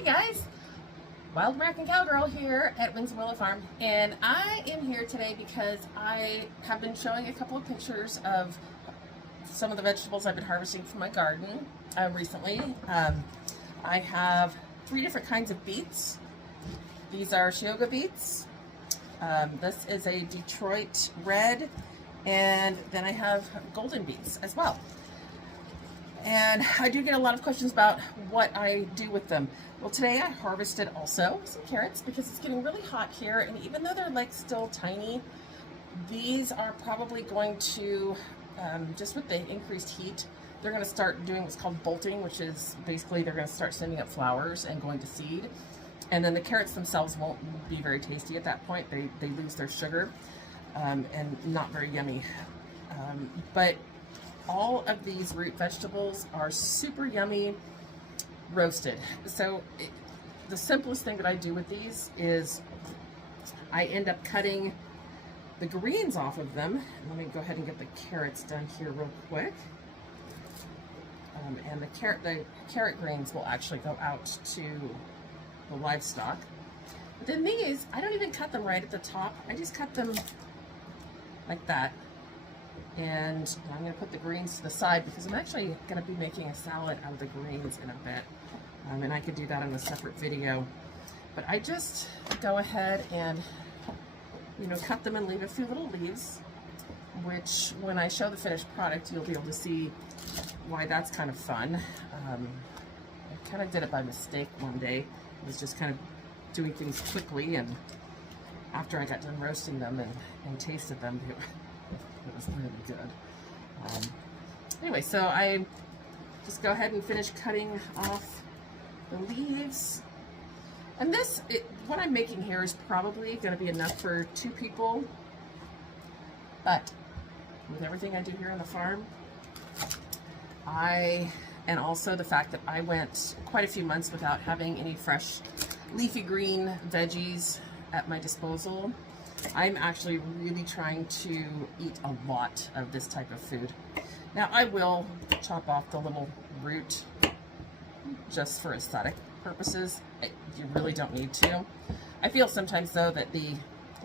Hey guys, Wild American Cowgirl here at Wings Willow Farm, and I am here today because I have been showing a couple of pictures of some of the vegetables I've been harvesting from my garden recently. I have 3 different kinds of beets. These are Shioga beets. This is a Detroit red, and then I have golden beets as well. And I do get a lot of questions about what I do with them. Well, today I harvested also some carrots because it's getting really hot here, and even though they're like still tiny, these are probably going to, just with the increased heat, they're going to start doing what's called bolting, which is basically they're going to start sending up flowers and going to seed. And then the carrots themselves won't be very tasty at that point. They lose their sugar and not very yummy. But all of these root vegetables are super yummy roasted. So the simplest thing that I do with these is I end up cutting the greens off of them. Let me go ahead and get the carrots done here real quick. And the carrot greens will actually go out to the livestock. But then these, I don't even cut them right at the top. I just cut them like that. And I'm going to put the greens to the side because I'm actually going to be making a salad out of the greens in a bit. And I could do that in a separate video. But I just go ahead and, cut them and leave a few little leaves, which when I show the finished product, you'll be able to see why that's kind of fun. I kind of did it by mistake one day. I was just kind of doing things quickly, and after I got done roasting them and tasted them, it was really good. Anyway, so I just go ahead and finish cutting off the leaves. And this, what I'm making here is probably going to be enough for 2 people. But with everything I do here on the farm, and also the fact that I went quite a few months without having any fresh leafy green veggies at my disposal, I'm actually really trying to eat a lot of this type of food. Now I will chop off the little root just for aesthetic purposes. You really don't need to. I feel sometimes though that the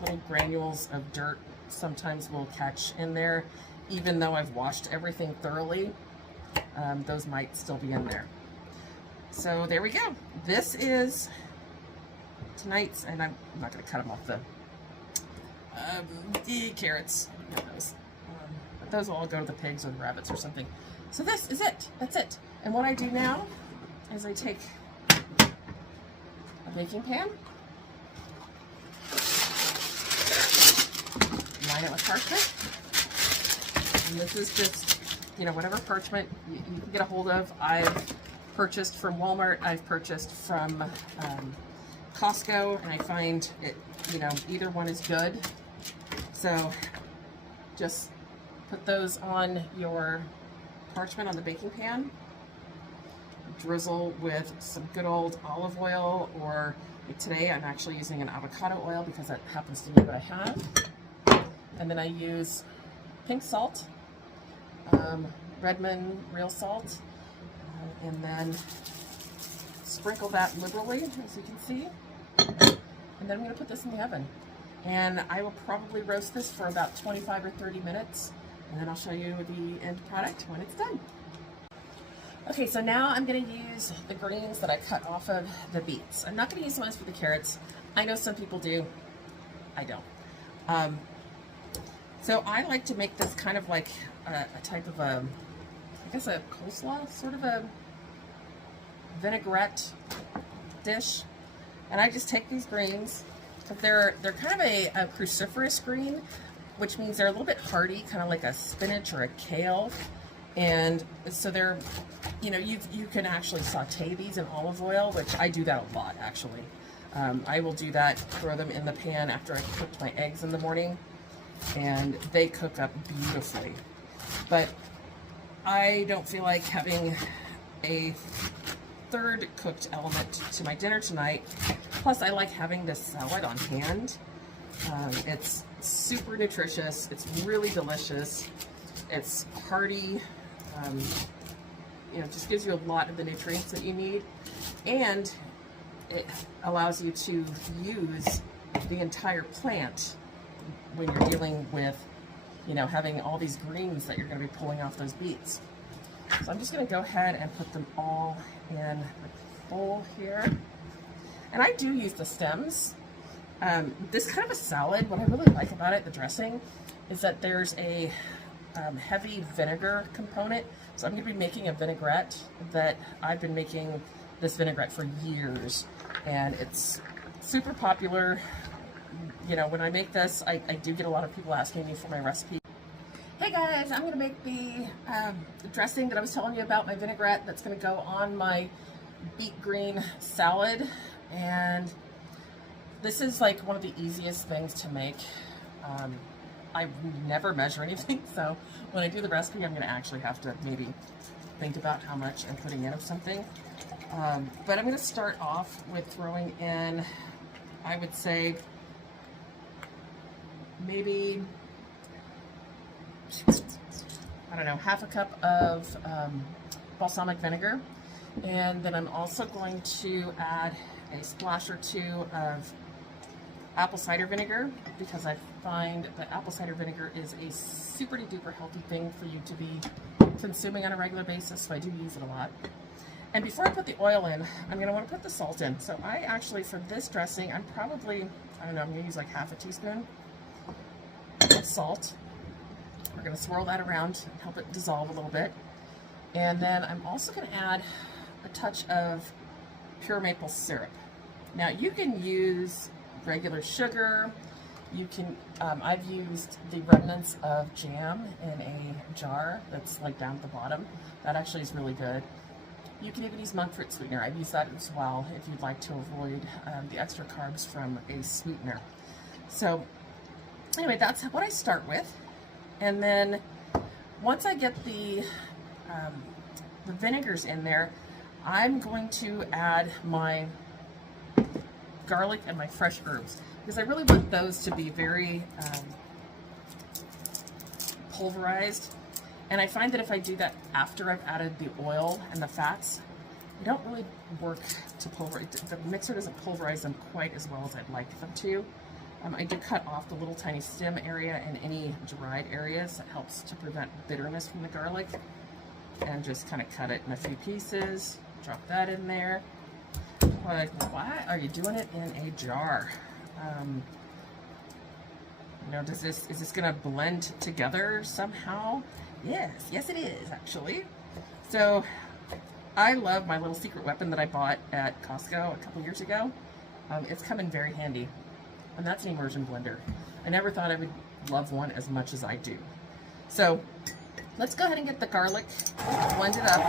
little granules of dirt sometimes will catch in there, even though I've washed everything thoroughly. Those might still be in there. So there we go. This is tonight's, and I'm not going to cut them off the carrots. But those will all go to the pigs or the rabbits or something. So this is it. That's it. And what I do now is I take a baking pan, line it with parchment, and this is just, whatever parchment you can get a hold of. I've purchased from Walmart, I've purchased from Costco, and I find it, either one is good. So just put those on your parchment on the baking pan, drizzle with some good old olive oil, or today I'm actually using an avocado oil because that happens to be what I have. And then I use pink salt, Redmond real salt, and then sprinkle that liberally, as you can see. And then I'm going to put this in the oven. And I will probably roast this for about 25 or 30 minutes, and then I'll show you the end product when it's done. Okay, so now I'm going to use the greens that I cut off of the beets. I'm not going to use the ones for the carrots. I know some people do. I don't. So I like to make this kind of like a type of I guess a coleslaw, sort of a vinaigrette dish. And I just take these greens, but they're kind of a cruciferous green, which means they're a little bit hardy, kind of like a spinach or a kale. And so they're, you can actually saute these in olive oil, which I do that a lot actually. I will do that, throw them in the pan after I cooked my eggs in the morning, and they cook up beautifully. But I don't feel like having a third cooked element to my dinner tonight. Plus I like having this salad on hand. It's super nutritious, it's really delicious, it's hearty, it just gives you a lot of the nutrients that you need, and it allows you to use the entire plant when you're dealing with, you know, having all these greens that you're going to be pulling off those beets. So I'm just going to go ahead and put them all in the bowl here. And I do use the stems. This kind of a salad, what I really like about it, the dressing, is that there's a heavy vinegar component. So I'm going to be making a vinaigrette that I've been making this vinaigrette for years. And it's super popular. You know, when I make this, I do get a lot of people asking me for my recipe. Hey guys, I'm going to make the dressing that I was telling you about, my vinaigrette that's going to go on my beet green salad. And this is like one of the easiest things to make. I never measure anything, so when I do the recipe, I'm going to actually have to maybe think about how much I'm putting in of something. But I'm going to start off with throwing in, I would say, maybe, I don't know, half a cup of balsamic vinegar. And then I'm also going to add a splash or two of apple cider vinegar, because I find that apple cider vinegar is a super duper healthy thing for you to be consuming on a regular basis, so I do use it a lot. And before I put the oil in, I'm going to want to put the salt in. So I actually, for this dressing, I'm probably, I don't know, I'm going to use like half a teaspoon of salt. We're going to swirl that around and help it dissolve a little bit. And then I'm also going to add a touch of pure maple syrup. Now you can use regular sugar. You can, I've used the remnants of jam in a jar that's like down at the bottom. That actually is really good. You can even use monk fruit sweetener. I've used that as well if you'd like to avoid the extra carbs from a sweetener. So anyway, that's what I start with. And then once I get the vinegars in there, I'm going to add my garlic and my fresh herbs, because I really want those to be very pulverized. And I find that if I do that after I've added the oil and the fats, they don't really work to pulverize. The mixer doesn't pulverize them quite as well as I'd like them to. I do cut off the little tiny stem area and any dried areas. That helps to prevent bitterness from the garlic. And just kind of cut it in a few pieces. Drop that in there. Like, why are you doing it in a jar? You know, is this gonna blend together somehow? Yes it is actually. So I love my little secret weapon that I bought at Costco a couple years ago. It's come in very handy, and that's an immersion blender. I never thought I would love one as much as I do. So let's go ahead and get the garlic blended up.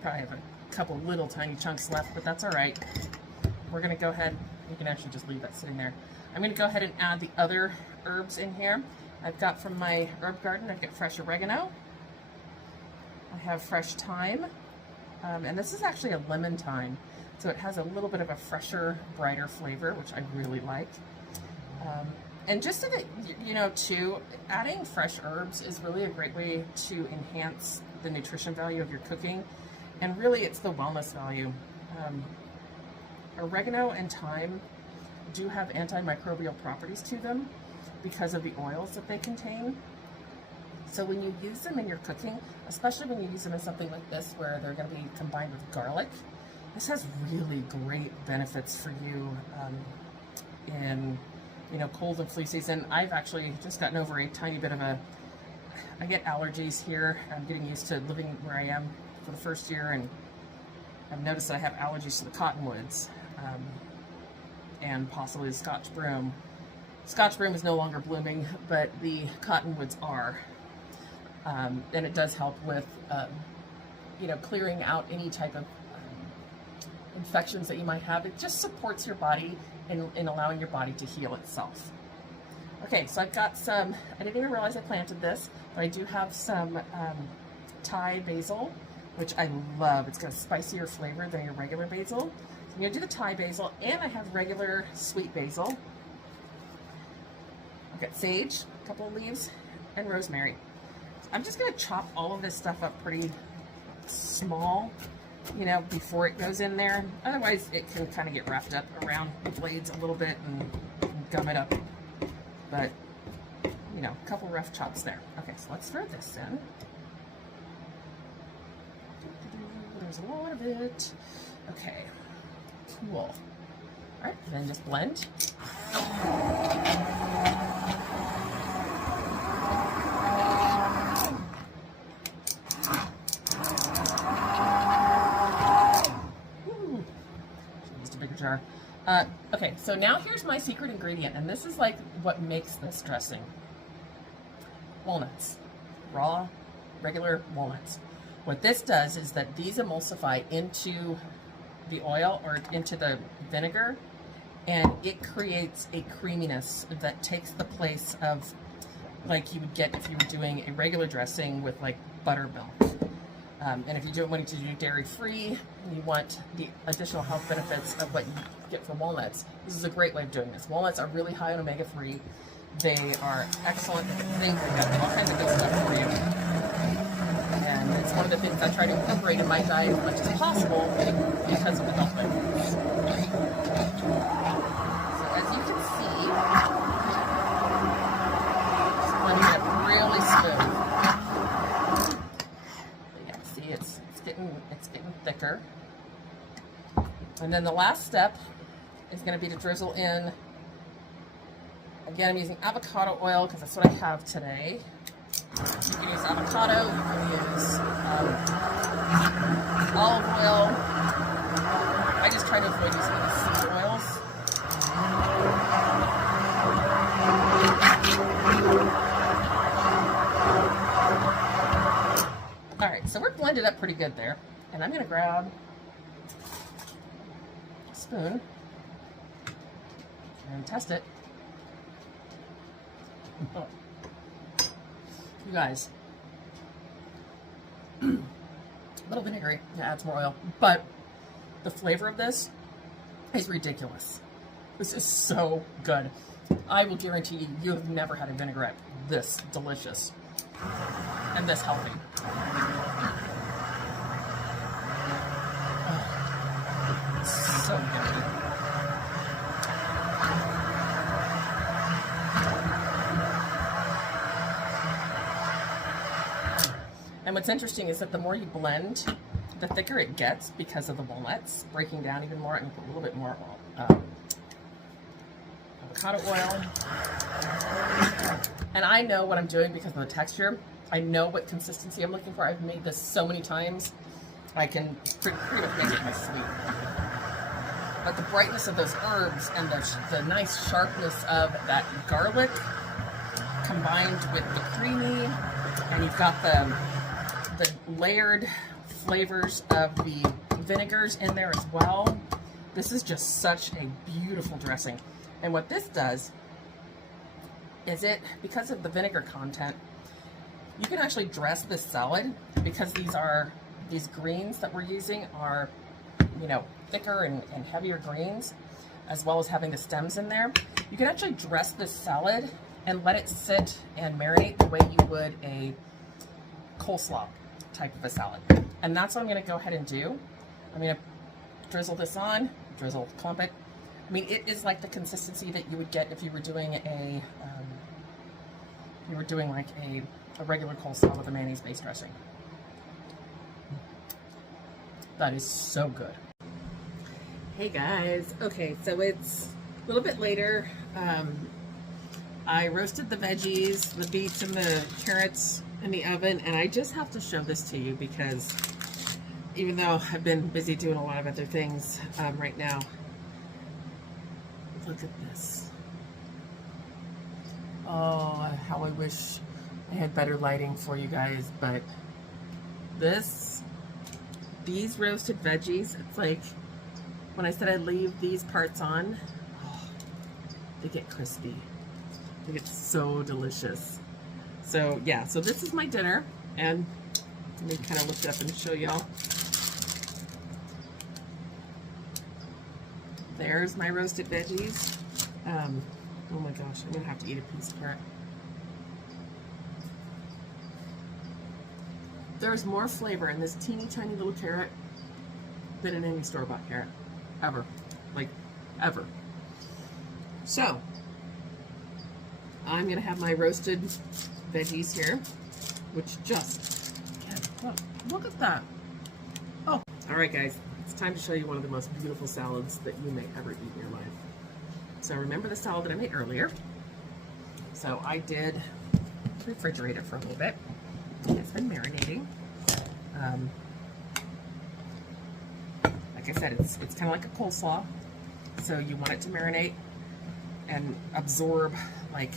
Probably have a couple little tiny chunks left, but that's all right. We're going to go ahead, you can actually just leave that sitting there. I'm going to go ahead and add the other herbs in here. I've got from my herb garden, I've got fresh oregano. I have fresh thyme, and this is actually a lemon thyme, so it has a little bit of a fresher, brighter flavor, which I really like. And just so that, you know, too, adding fresh herbs is really a great way to enhance the nutrition value of your cooking. And really, it's the wellness value. Oregano and thyme do have antimicrobial properties to them because of the oils that they contain. So when you use them in your cooking, especially when you use them in something like this where they're going to be combined with garlic, this has really great benefits for you in, you know, cold and flu season. I've actually just gotten over a tiny bit of I get allergies here. I'm getting used to living where I am for the first year, and I've noticed that I have allergies to the cottonwoods and possibly the Scotch broom. Scotch broom is no longer blooming, but the cottonwoods are, and it does help with you know, clearing out any type of infections that you might have. It just supports your body in allowing your body to heal itself. Okay, so I've got some, I didn't even realize I planted this, but I do have some Thai basil, which I love. It's got a spicier flavor than your regular basil. So I'm going to do the Thai basil, and I have regular sweet basil. I've got sage, a couple of leaves, and rosemary. I'm just going to chop all of this stuff up pretty small, you know, before it goes in there. Otherwise, it can kind of get roughed up around the blades a little bit and gum it up. But, you know, a couple rough chops there. Okay, so let's throw this in. There's a lot of it. Okay, cool. All right, then just blend. Just a bigger jar. Okay, so now here's my secret ingredient, and this is like what makes this dressing. Walnuts. Raw, regular walnuts. What this does is that these emulsify into the oil or into the vinegar, and it creates a creaminess that takes the place of like you would get if you were doing a regular dressing with like buttermilk. And if you wanted to do dairy-free, you want the additional health benefits of what you get from walnuts. This is a great way of doing this. Walnuts are really high in omega-3. They are excellent. They've got all kinds of good stuff for you. And it's one of the things I try to incorporate in my diet as much as possible because of the health benefits. So as you can see, just blending it really smooth. Yeah, see, it's getting thicker. And then the last step is going to be to drizzle in. Again, I'm using avocado oil because that's what I have today. You can use avocado, you can use olive oil. I just try to avoid using any seed oils. Alright, so we're blended up pretty good there. And I'm going to grab a spoon and test it. Oh. You guys, a little vinegary to add some more oil, but the flavor of this is ridiculous. This is so good. I will guarantee you, you have never had a vinaigrette this delicious and this healthy. Oh, it's so good. And what's interesting is that the more you blend, the thicker it gets because of the walnuts breaking down even more, and put a little bit more avocado oil. And I know what I'm doing because of the texture. I know what consistency I'm looking for. I've made this so many times. I can pretty much make it in my sleep. But the brightness of those herbs and the nice sharpness of that garlic combined with the creamy, and you've got the layered flavors of the vinegars in there as well. This is just such a beautiful dressing. And what this does is because of the vinegar content, you can actually dress this salad because these greens that we're using are, you know, thicker and heavier greens, as well as having the stems in there. You can actually dress this salad and let it sit and marinate the way you would a coleslaw type of a salad. And that's what I'm going to go ahead and do. I'm going to drizzle this on, clump it. I mean, it is like the consistency that you would get if you were doing like a regular coleslaw with a mayonnaise-based dressing. That is so good. Hey guys, okay, so it's a little bit later. I roasted the veggies, the beets and the carrots in the oven, and I just have to show this to you because even though I've been busy doing a lot of other things right now, look at this. Oh, how I wish I had better lighting for you guys, but these roasted veggies, it's like when I said I'd leave these parts on, oh, they get crispy. They get so delicious. So yeah, so this is my dinner, and let me kind of lift it up and show y'all. There's my roasted veggies. Oh my gosh, I'm gonna have to eat a piece of carrot. There's more flavor in this teeny tiny little carrot than in any store-bought carrot. Ever. Like, ever. So, I'm going to have my roasted veggies here, which just, again, look at that. Oh, all right, guys. It's time to show you one of the most beautiful salads that you may ever eat in your life. So remember the salad that I made earlier. So I did refrigerate it for a little bit. It's been marinating. Like I said, it's kind of like a coleslaw. So you want it to marinate and absorb, like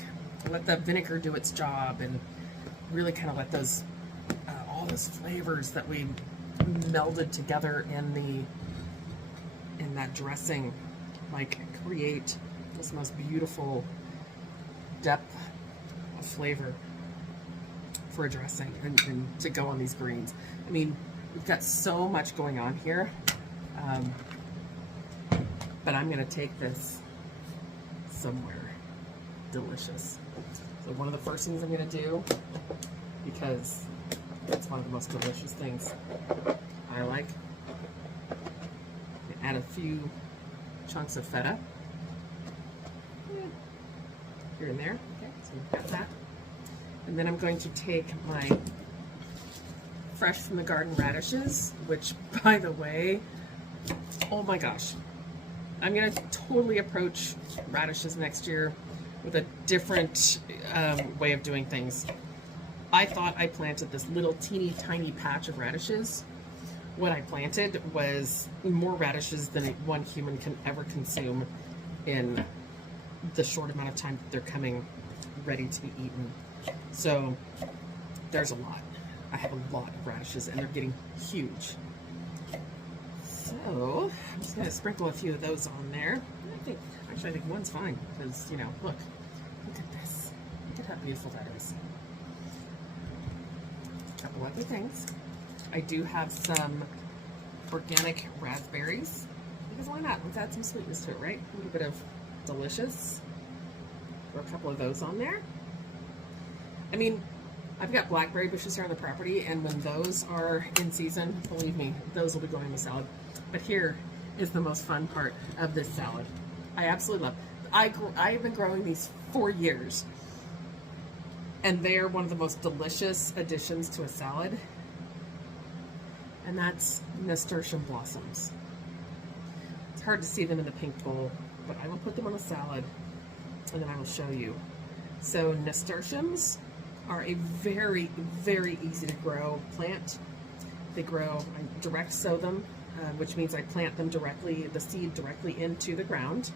let the vinegar do its job and really kind of let those, all those flavors that we melded together in that dressing, like create this most beautiful depth of flavor for a dressing and to go on these greens. I mean, we've got so much going on here, but I'm gonna take this somewhere delicious. So one of the first things I'm gonna do, because it's one of the most delicious things I like, add a few chunks of feta here and there. Okay, so we've got that. And then I'm going to take my fresh from the garden radishes, which, by the way, oh my gosh, I'm going to totally approach radishes next year with a different way of doing things. I thought I planted this little teeny tiny patch of radishes. What I planted was more radishes than one human can ever consume in the short amount of time that they're coming ready to be eaten. So there's a lot. I have a lot of radishes and they're getting huge. So I'm just going to sprinkle a few of those on there. I think one's fine because, you know, look at this. Look at how beautiful that is. A couple other things. I do have some organic raspberries because why not? Let's add some sweetness to it, right? A little bit of delicious. Throw a couple of those on there. I mean, I've got blackberry bushes here on the property, and when those are in season, believe me, those will be going in the salad. But here is the most fun part of this salad. I absolutely love it. I've been growing these for years, and they are one of the most delicious additions to a salad, and that's nasturtium blossoms. It's hard to see them in the pink bowl, but I will put them on a salad, and then I will show you. So nasturtiums are a very, very easy to grow plant. They grow, I direct sow them, which means I plant them directly, the seed directly into the ground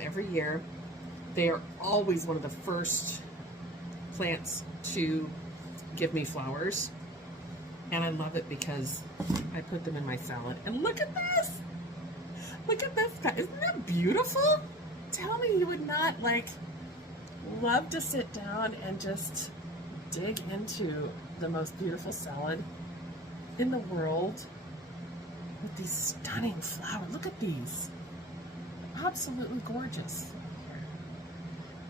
every year. They are always one of the first plants to give me flowers. And I love it because I put them in my salad. And look at this! Look at this guy. Isn't that beautiful? Tell me you would not love to sit down and just dig into the most beautiful salad in the world with these stunning flowers. Look at these. Absolutely gorgeous.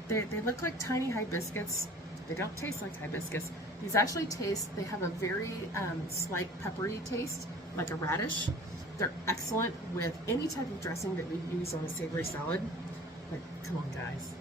They look like tiny hibiscus. They don't taste like hibiscus. These actually taste, they have a very slight peppery taste, like a radish. They're excellent with any type of dressing that we use on a savory salad. But come on, guys.